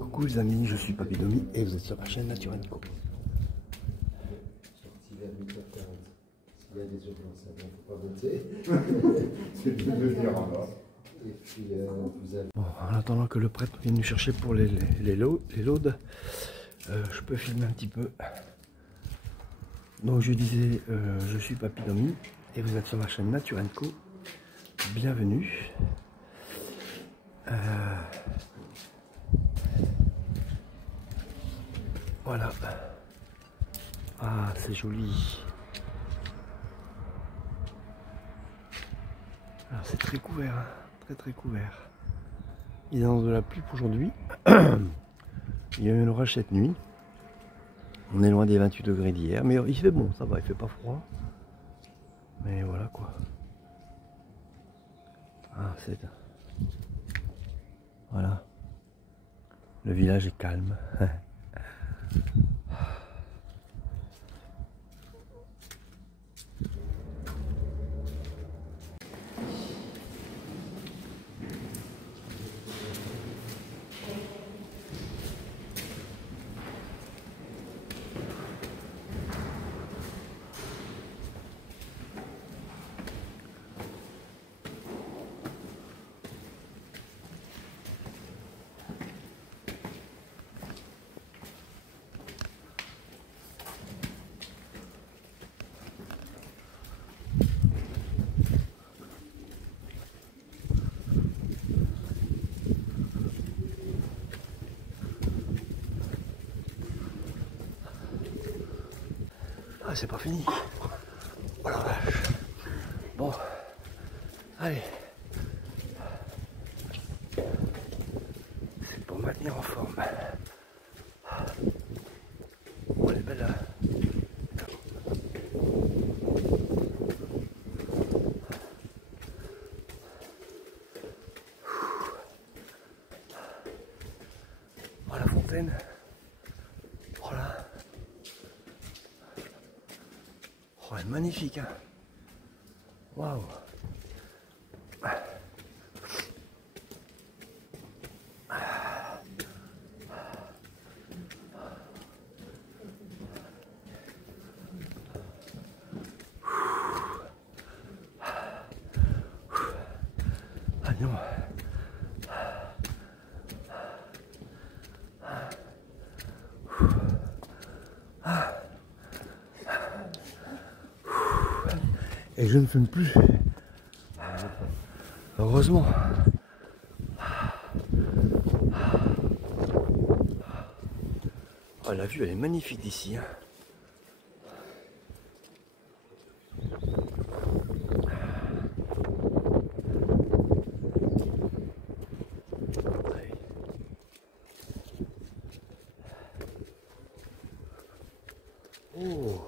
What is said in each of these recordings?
Coucou les amis, je suis Papy Domi et vous êtes sur la chaîne Nature & Co. Sorti vers 8h40. S'il y a des urgences, il ne faut pas voter. C'est de venir en bas. Et puis vous avez... Bon, en attendant que le prêtre vienne nous chercher pour les laudes, je peux filmer un petit peu. Donc je disais, je suis Papy Domi et vous êtes sur la chaîne Nature & Co. Bienvenue. Voilà. Ah, c'est joli. Alors c'est très couvert, hein, très couvert. Il annonce de la pluie pour aujourd'hui. Il y a eu un orage cette nuit. On est loin des 28 degrés d'hier, mais il fait bon, ça va, il fait pas froid. Mais voilà quoi. Ah, c'est... Voilà. Le village est calme. Ah, c'est pas fini. Oh la vache. Bon, allez. C'est pour maintenir en forme. Oh, elle est belle là. Oh, la fontaine. Oh là. Oh, elle est magnifique, hein. Waouh. Ah non. Et je ne fume plus. Heureusement. Oh, la vue elle est magnifique d'ici, hein. Oh.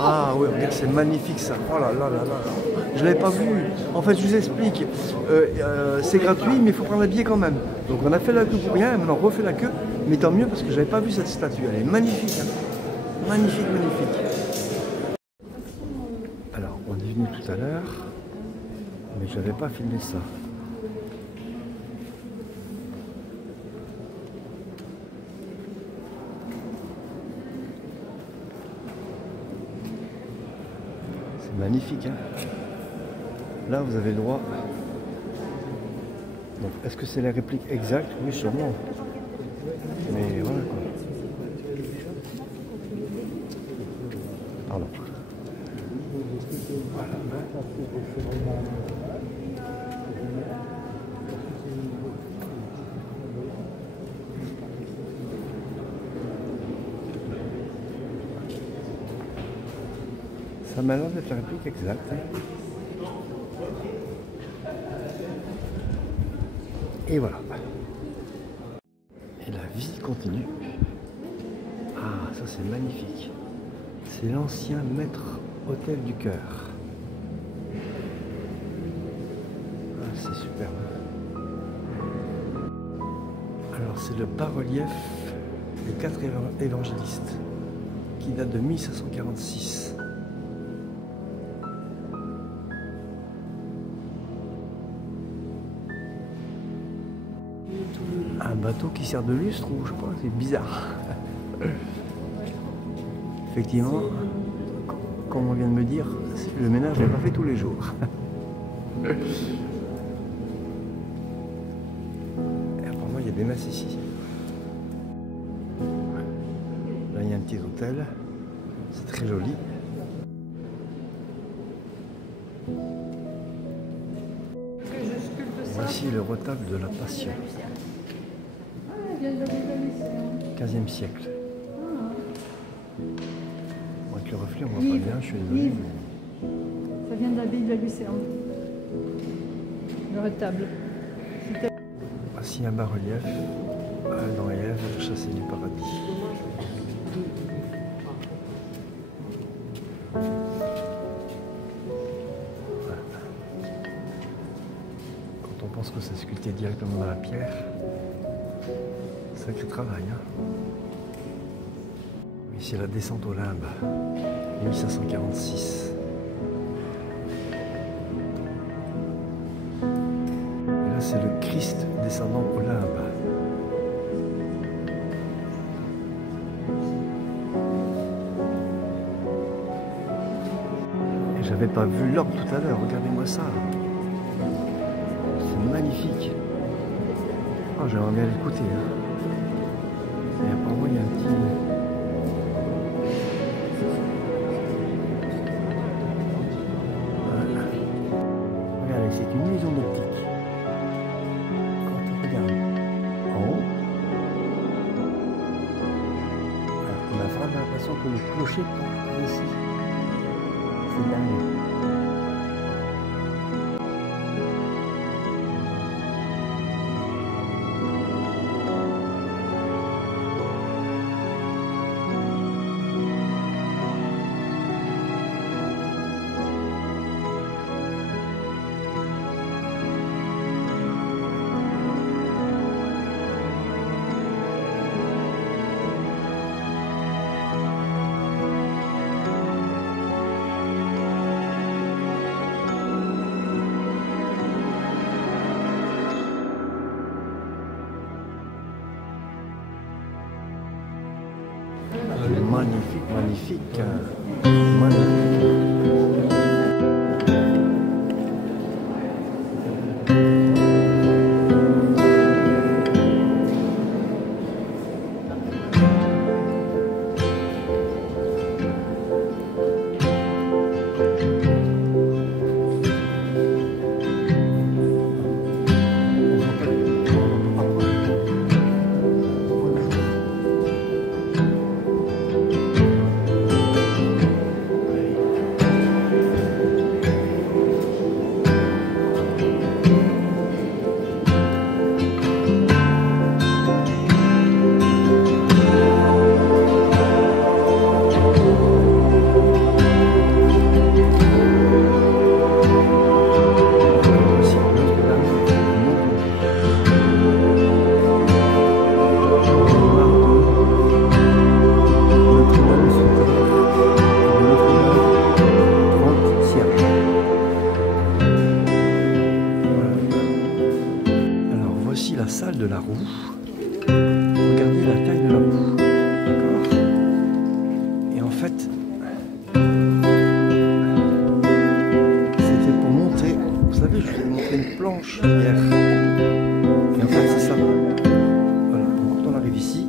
Ah oui, regarde, c'est magnifique ça. Oh là là là là là. Je l'avais pas vu. En fait, je vous explique. C'est gratuit, mais il faut prendre un billet quand même. Donc on a fait la queue pour rien, maintenant on refait la queue. Mais tant mieux parce que j'avais pas vu cette statue. Elle est magnifique. Hein. Magnifique, magnifique. Alors, on est venu tout à l'heure, mais je n'avais pas filmé ça. C'est magnifique, hein. Là, vous avez le droit. Donc, est-ce que c'est la réplique exacte? Oui, sûrement. Mais voilà quoi. Pardon. Voilà. Ça m'a l'air d'être la réplique exacte. Hein. Et voilà. Et la visite continue. Ah, ça c'est magnifique. C'est l'ancien maître hôtel du cœur. Ah, c'est superbe. Alors c'est le bas-relief des 4 évangélistes qui date de 1546. Un bateau qui sert de lustre ou je sais pas, c'est bizarre. Effectivement, comme on vient de me dire, le ménage n'est pas fait tous les jours. Et apparemment, il y a des messes ici. Là, il y a un petit hôtel. C'est très joli. Voici le retable de la Passion. 15e siècle. Avec le reflet, on voit pas bien, je suis désolé. Ça vient de l'abbaye de la Lucerne. Le retable. Voici un bas-relief. Adam et Ève, chassés du paradis. Voilà. Quand on pense que c'est sculpté directement dans la pierre, sacré travail. Hein. Ici la descente au limbe, 1546. Et là c'est le Christ descendant au limbe. Et j'avais pas vu l'orgue tout à l'heure, regardez-moi ça. C'est magnifique. Oh, j'aimerais bien l'écouter. Hein. Et apparemment il y a un petit... Voilà. Regardez, c'est une illusion d'optique. Quand on regarde en haut, alors on a vraiment l'impression que le clocher part ici. C'est dingue. Magnifique, magnifique. Magnifique. fait, c'était pour monter. Vous savez, je vous ai montré une planche hier. Et en fait, c'est ça. Voilà, donc quand on arrive ici,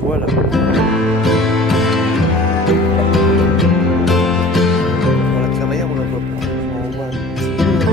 voilà. Dans la crémaillère, on la voit pas. On voit un petit peu.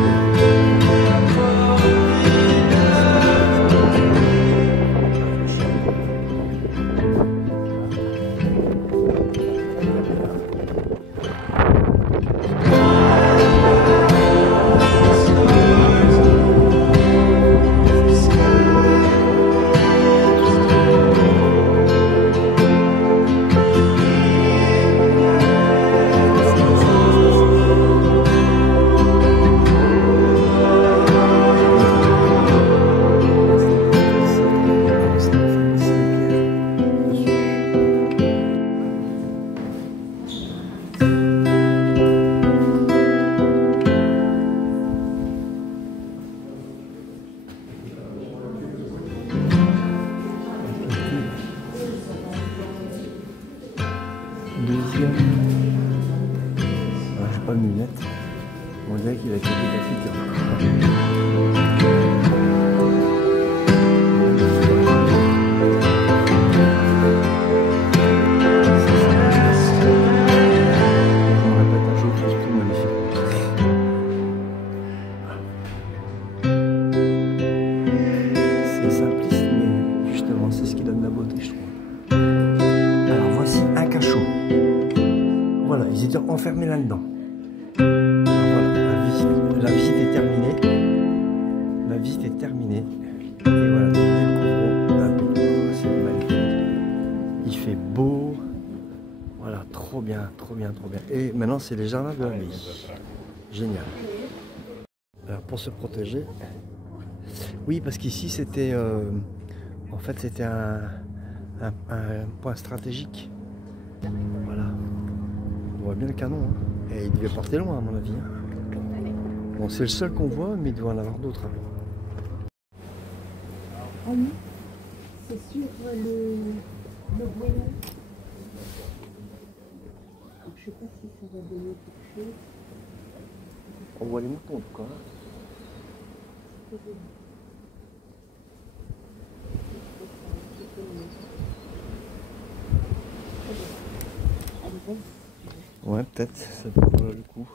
Deuxième. Alors, j'ai pas de lunettes. On dirait qu'il a été décapité. On répète un jeu tout magnifique. C'est simpliste, mais justement, c'est ce qui donne la beauté, je trouve. Alors voici un cachot. Voilà, ils étaient enfermés là-dedans. Voilà, la visite est terminée. La visite est terminée. Et voilà, nous découvrons la baie. C'est magnifique. Il fait beau. Voilà, trop bien, trop bien, trop bien. Et maintenant, c'est les jardins de l'abbaye. Génial. Alors pour se protéger. Oui, parce qu'ici, c'était... en fait, c'était un point stratégique. Voilà. On voit bien le canon. Hein. Et il devait porter loin à mon avis. Hein. Bon, c'est le seul qu'on voit, mais il doit en avoir d'autres. Hein. Ah oui, c'est sur le voyant. Je sais pas si ça va donner quelque chose. On voit les moutons en tout cas. Hein. Ouais, peut-être, ça peut valoir le coup.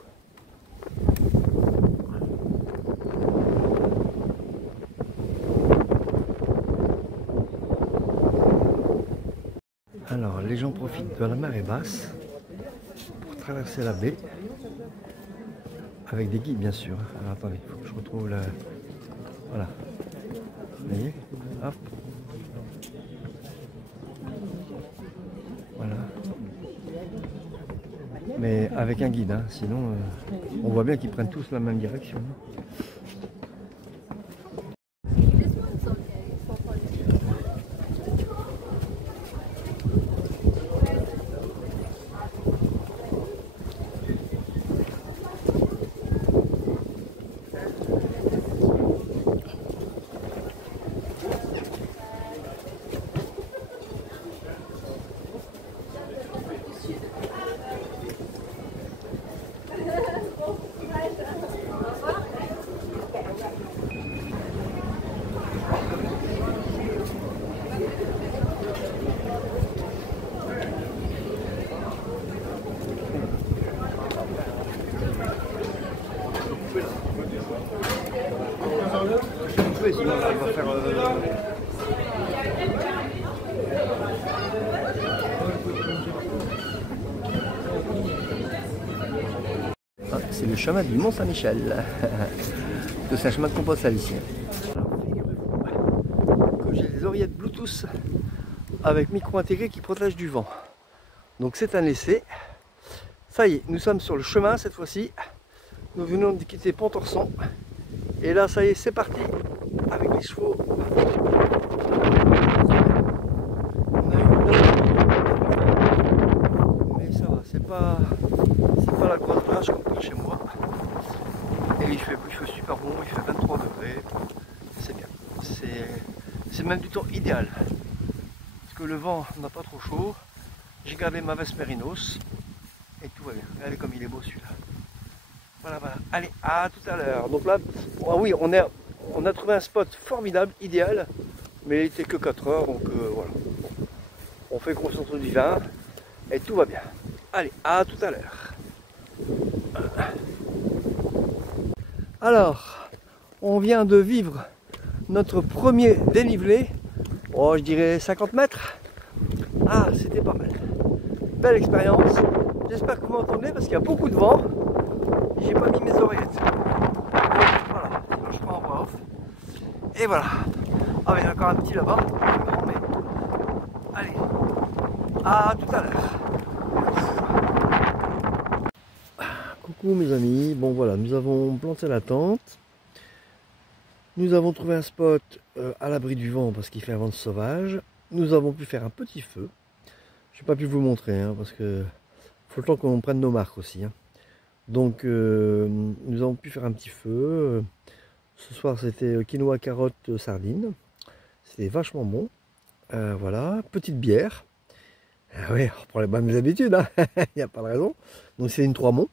Alors, les gens profitent de la marée basse pour traverser la baie, avec des guides bien sûr. Alors attendez, il faut que je retrouve la... Voilà. Vous voyez? Hop. Voilà. Mais avec un guide, hein. Sinon on voit bien qu'ils prennent tous la même direction. Sinon, on va faire, ah, c'est le chemin du Mont-Saint-Michel. C'est un chemin de compost ici. Que j'ai des oreillettes Bluetooth avec micro intégré qui protègent du vent. Donc c'est un essai. Ça y est, nous sommes sur le chemin cette fois-ci. Nous venons de quitter Pontorson. Et là, ça y est, c'est parti avec les chevaux. Mais ça va, c'est pas la grosse plage comme par chez moi. Et il fait super bon, il fait 23 degrés. C'est bien, c'est même du temps idéal. Parce que le vent n'a pas trop chaud. J'ai gardé ma veste mérinos. Et tout va bien. Regardez comme il est beau celui-là. Voilà, voilà. Allez, à tout à l'heure. Donc là, ah oui, on a trouvé un spot formidable, idéal. Mais il n'était que 4 heures, donc voilà. On fait confiance au divin. Et tout va bien. Allez, à tout à l'heure. Alors, on vient de vivre notre premier dénivelé. Oh, je dirais 50 mètres. Ah, c'était pas mal. Belle expérience. J'espère que vous m'entendez parce qu'il y a beaucoup de vent. J'ai pas mis mes oreillettes. Voilà, je prends en voix off. Et voilà. Ah, mais il y en a encore un petit là-bas. Mais... allez, à tout à l'heure. Coucou mes amis. Bon voilà, nous avons planté la tente. Nous avons trouvé un spot à l'abri du vent parce qu'il fait un vent sauvage. Nous avons pu faire un petit feu. Je n'ai pas pu vous montrer hein, parce que faut le temps qu'on prenne nos marques aussi. Hein. Donc nous avons pu faire un petit feu. Ce soir c'était quinoa, carottes, sardines. C'était vachement bon. Voilà, petite bière. Ah oui, on reprend les bonnes habitudes, hein. Il n'y a pas de raison. Donc c'est une 3 monts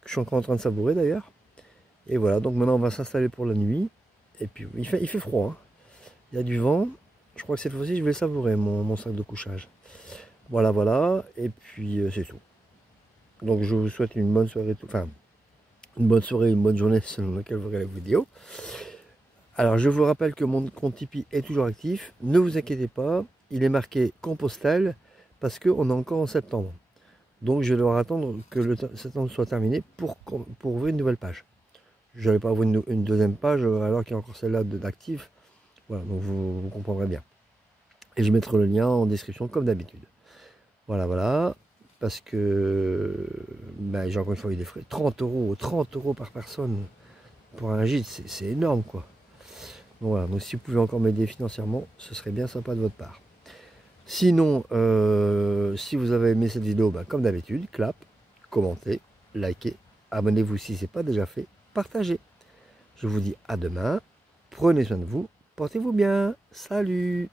que je suis encore en train de savourer d'ailleurs. Et voilà, donc maintenant on va s'installer pour la nuit. Et puis il fait froid. Hein. Il y a du vent. Je crois que cette fois-ci je vais savourer mon sac de couchage. Voilà, voilà. Et puis c'est tout. Donc je vous souhaite une bonne soirée, enfin une bonne soirée, une bonne journée selon laquelle vous regardez la vidéo. Alors je vous rappelle que mon compte Tipeee est toujours actif. Ne vous inquiétez pas, il est marqué Compostelle parce qu'on est encore en septembre. Donc je vais devoir attendre que le septembre soit terminé pour ouvrir une nouvelle page. Je n'allais pas ouvrir une deuxième page alors qu'il y a encore celle-là d'actif. Voilà, donc vous comprendrez bien. Et je mettrai le lien en description comme d'habitude. Voilà, voilà. Parce que ben, j'ai encore une fois eu des frais. 30 euros par personne pour un gîte, c'est énorme quoi. Donc voilà, donc si vous pouvez encore m'aider financièrement, ce serait bien sympa de votre part. Sinon, si vous avez aimé cette vidéo, ben, comme d'habitude, clap, commentez, likez, abonnez-vous si ce n'est pas déjà fait, partagez. Je vous dis à demain, prenez soin de vous, portez-vous bien, salut!